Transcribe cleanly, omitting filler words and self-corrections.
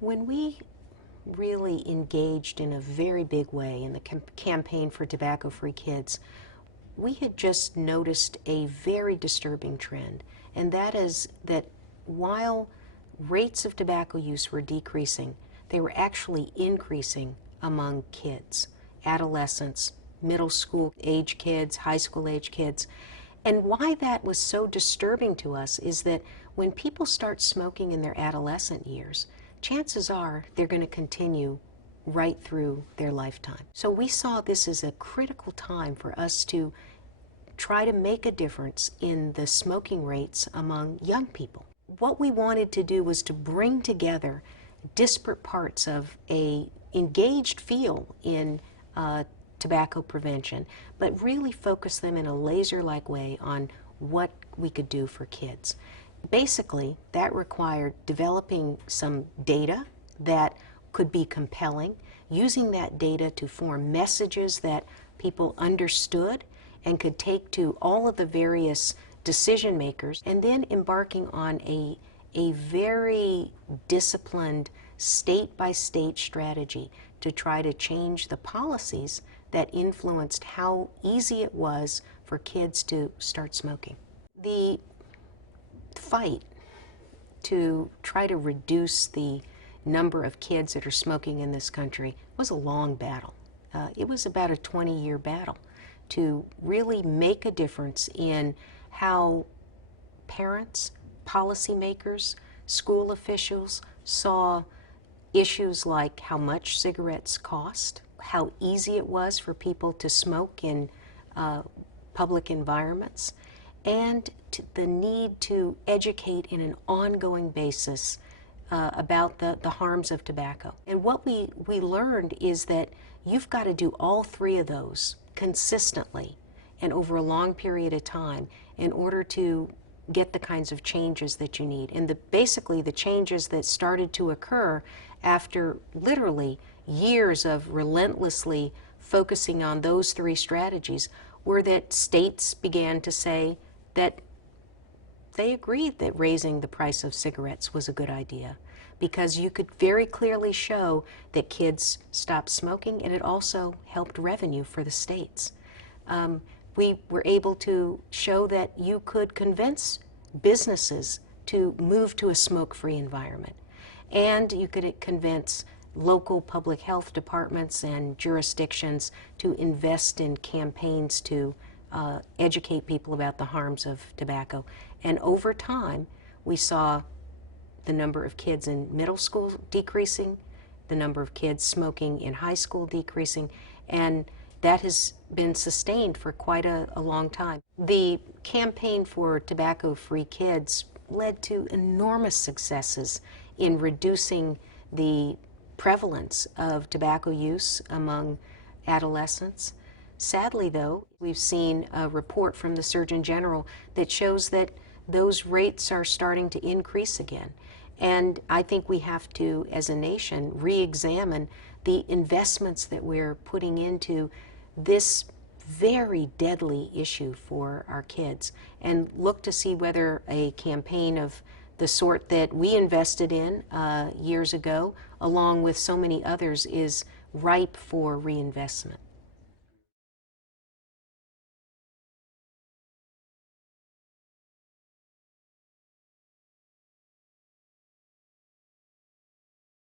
When we really engaged in a very big way in the campaign for tobacco-free kids, we had just noticed a very disturbing trend, and that is that while rates of tobacco use were decreasing, they were actually increasing among kids, adolescents, middle school age kids, high school age kids. And why that was so disturbing to us is that when people start smoking in their adolescent years, chances are they're going to continue right through their lifetime. So we saw this as a critical time for us to try to make a difference in the smoking rates among young people. What we wanted to do was to bring together disparate parts of a engaged field in tobacco prevention, but really focus them in a laser-like way on what we could do for kids. Basically, that required developing some data that could be compelling, using that data to form messages that people understood and could take to all of the various decision makers, and then embarking on a very disciplined state-by-state strategy to try to change the policies that influenced how easy it was for kids to start smoking. The fight to try to reduce the number of kids that are smoking in this country was a long battle. It was about a 20-year battle to really make a difference in how parents, policymakers, school officials saw issues like how much cigarettes cost, how easy it was for people to smoke in public environments, and the need to educate in an ongoing basis about the harms of tobacco. And what we learned is that you've got to do all three of those consistently and over a long period of time in order to get the kinds of changes that you need. And basically the changes that started to occur after literally years of relentlessly focusing on those three strategies were that states began to say that they agreed that raising the price of cigarettes was a good idea, because you could very clearly show that kids stopped smoking, and it also helped revenue for the states. We were able to show that you could convince businesses to move to a smoke-free environment, and you could convince local public health departments and jurisdictions to invest in campaigns to educate people about the harms of tobacco. And over time, we saw the number of kids in middle school decreasing, the number of kids smoking in high school decreasing, and that has been sustained for quite a long time. The campaign for tobacco-free kids led to enormous successes in reducing the prevalence of tobacco use among adolescents. Sadly, though, we've seen a report from the Surgeon General that shows that those rates are starting to increase again. And I think we have to, as a nation, re-examine the investments that we're putting into this very deadly issue for our kids, and look to see whether a campaign of the sort that we invested in years ago, along with so many others, is ripe for reinvestment.